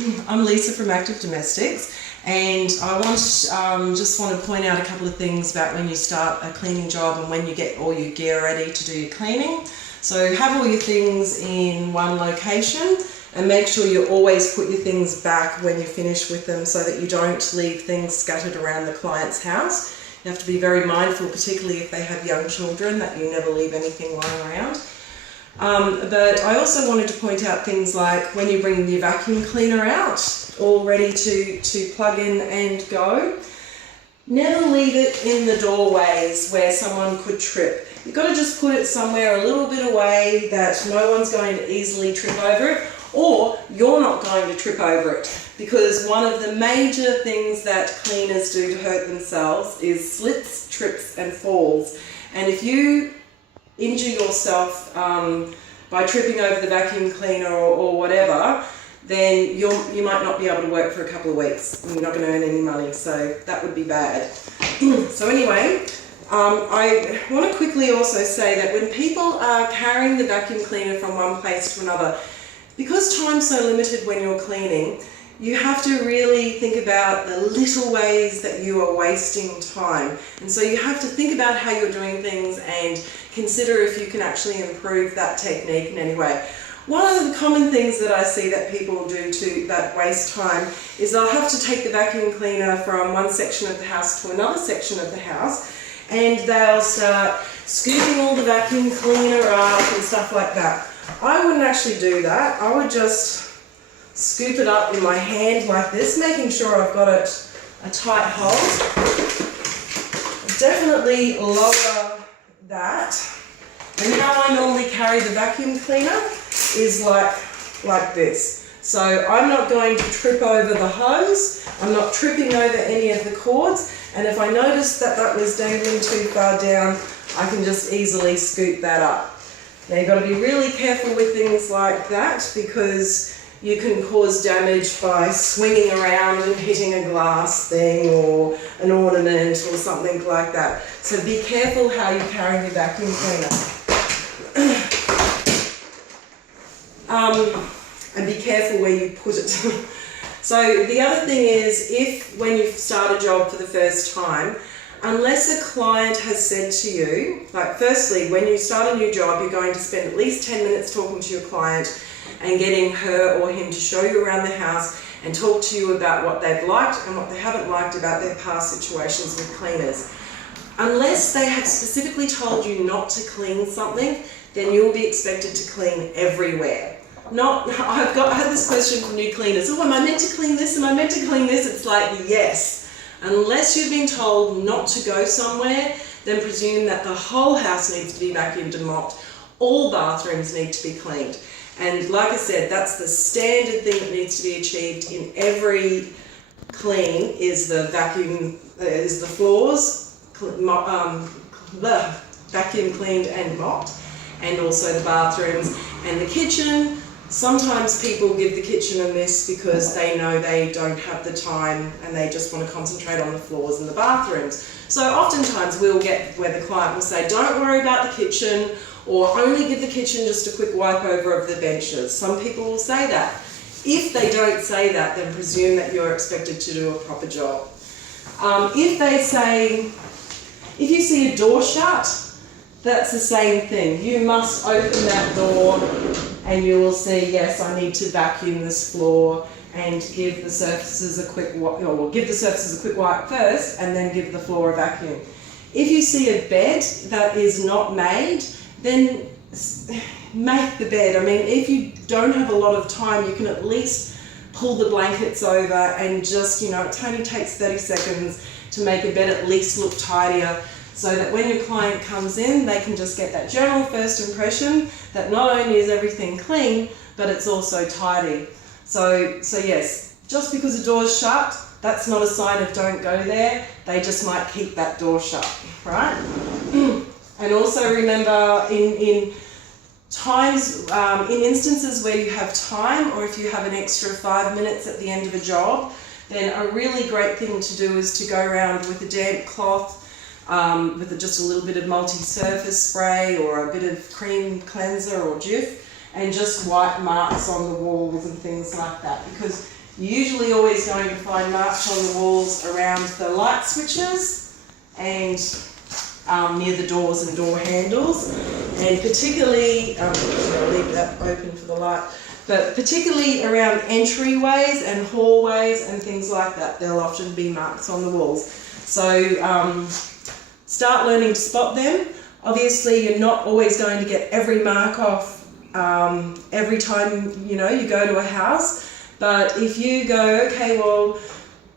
I'm Lisa from Active Domestics, and I just want to point out a couple of things about when you start a cleaning job and when you get all your gear ready to do your cleaning. So have all your things in one location and make sure you always put your things back when you finish with them so that you don't leave things scattered around the client's house. You have to be very mindful, particularly if they have young children, that you never leave anything lying around. But I also wanted to point out things like when you bring your vacuum cleaner out, all ready to plug in and go, never leave it in the doorways where someone could trip. You've got to just put it somewhere a little bit away that no one's going to easily trip over it, or you're not going to trip over it. Because one of the major things that cleaners do to hurt themselves is slips, trips and falls. And if you injure yourself by tripping over the vacuum cleaner or whatever, then you might not be able to work for a couple of weeks and you're not going to earn any money, so that would be bad. So anyway, I want to quickly also say that when people are carrying the vacuum cleaner from one place to another, because time's so limited when you're cleaning, you have to really think about the little ways that you are wasting time. And so you have to think about how you're doing things and consider if you can actually improve that technique in any way. One of the common things that I see that people do that waste time is they'll have to take the vacuum cleaner from one section of the house to another section of the house, and they'll start scooping all the vacuum cleaner up and stuff like that. I wouldn't actually do that. I would just scoop it up in my hand like this, making sure I've got it a tight hold. Definitely lower that. And how I normally carry the vacuum cleaner is like this. So I'm not going to trip over the hose, I'm not tripping over any of the cords, and if I notice that that was dangling too far down, I can just easily scoop that up. Now you've got to be really careful with things like that, because you can cause damage by swinging around and hitting a glass thing or an ornament or something like that. So be careful how you carry your vacuum cleaner. And be careful where you put it. So the other thing is, when you start a job for the first time, unless a client has said to you, like firstly, when you start a new job, you're going to spend at least 10 minutes talking to your client and getting her or him to show you around the house and talk to you about what they've liked and what they haven't liked about their past situations with cleaners. Unless they have specifically told you not to clean something, then you'll be expected to clean everywhere. I've had this question from new cleaners, oh, am I meant to clean this? Am I meant to clean this? It's like, yes. Unless you've been told not to go somewhere, then presume that the whole house needs to be vacuumed and mopped. All bathrooms need to be cleaned. And like I said, that's the standard thing that needs to be achieved in every clean, is the floors, vacuum cleaned and mopped, and also the bathrooms and the kitchen. Sometimes people give the kitchen a miss because they know they don't have the time and they just want to concentrate on the floors and the bathrooms. So oftentimes we'll get where the client will say, don't worry about the kitchen, or only give the kitchen just a quick wipe over of the benches. Some people will say that. If they don't say that, then presume that you're expected to do a proper job. If you see a door shut, that's the same thing. You must open that door and you will see, yes, I need to vacuum this floor and give the surfaces a quick wipe, or give the surfaces a quick wipe first and then give the floor a vacuum. If you see a bed that is not made, then make the bed. I mean, if you don't have a lot of time, you can at least pull the blankets over and just, it only takes 30 seconds to make a bed at least look tidier, so that when your client comes in, they can just get that general first impression that not only is everything clean, but it's also tidy. So yes, just because a door's shut, that's not a sign of don't go there. They just might keep that door shut, right? And also remember, in instances where you have time, or if you have an extra 5 minutes at the end of a job, then a really great thing to do is to go around with a damp cloth, with just a little bit of multi-surface spray or a bit of cream cleanser or Jif, and just wipe marks on the walls and things like that, because You're usually always going to find marks on the walls around the light switches and near the doors and door handles, and particularly, I'll leave that open for the light, but particularly around entryways and hallways and things like that, there'll often be marks on the walls. So start learning to spot them. Obviously you're not always going to get every mark off every time you go to a house, but if you go, okay, well,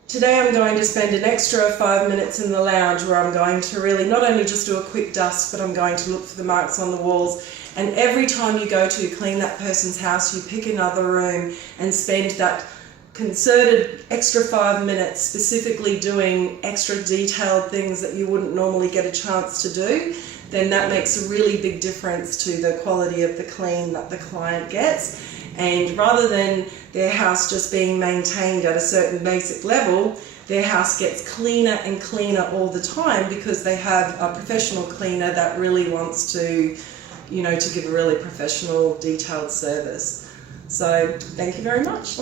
today I'm going to spend an extra 5 minutes in the lounge where I'm going to really not only just do a quick dust, but I'm going to look for the marks on the walls. And every time you go to clean that person's house, you pick another room and spend that concerted extra 5 minutes specifically doing extra detailed things that you wouldn't normally get a chance to do, then that makes a really big difference to the quality of the clean that the client gets. And rather than their house just being maintained at a certain basic level, their house gets cleaner and cleaner all the time because they have a professional cleaner that really wants to, to give a really professional, detailed service. So thank you very much.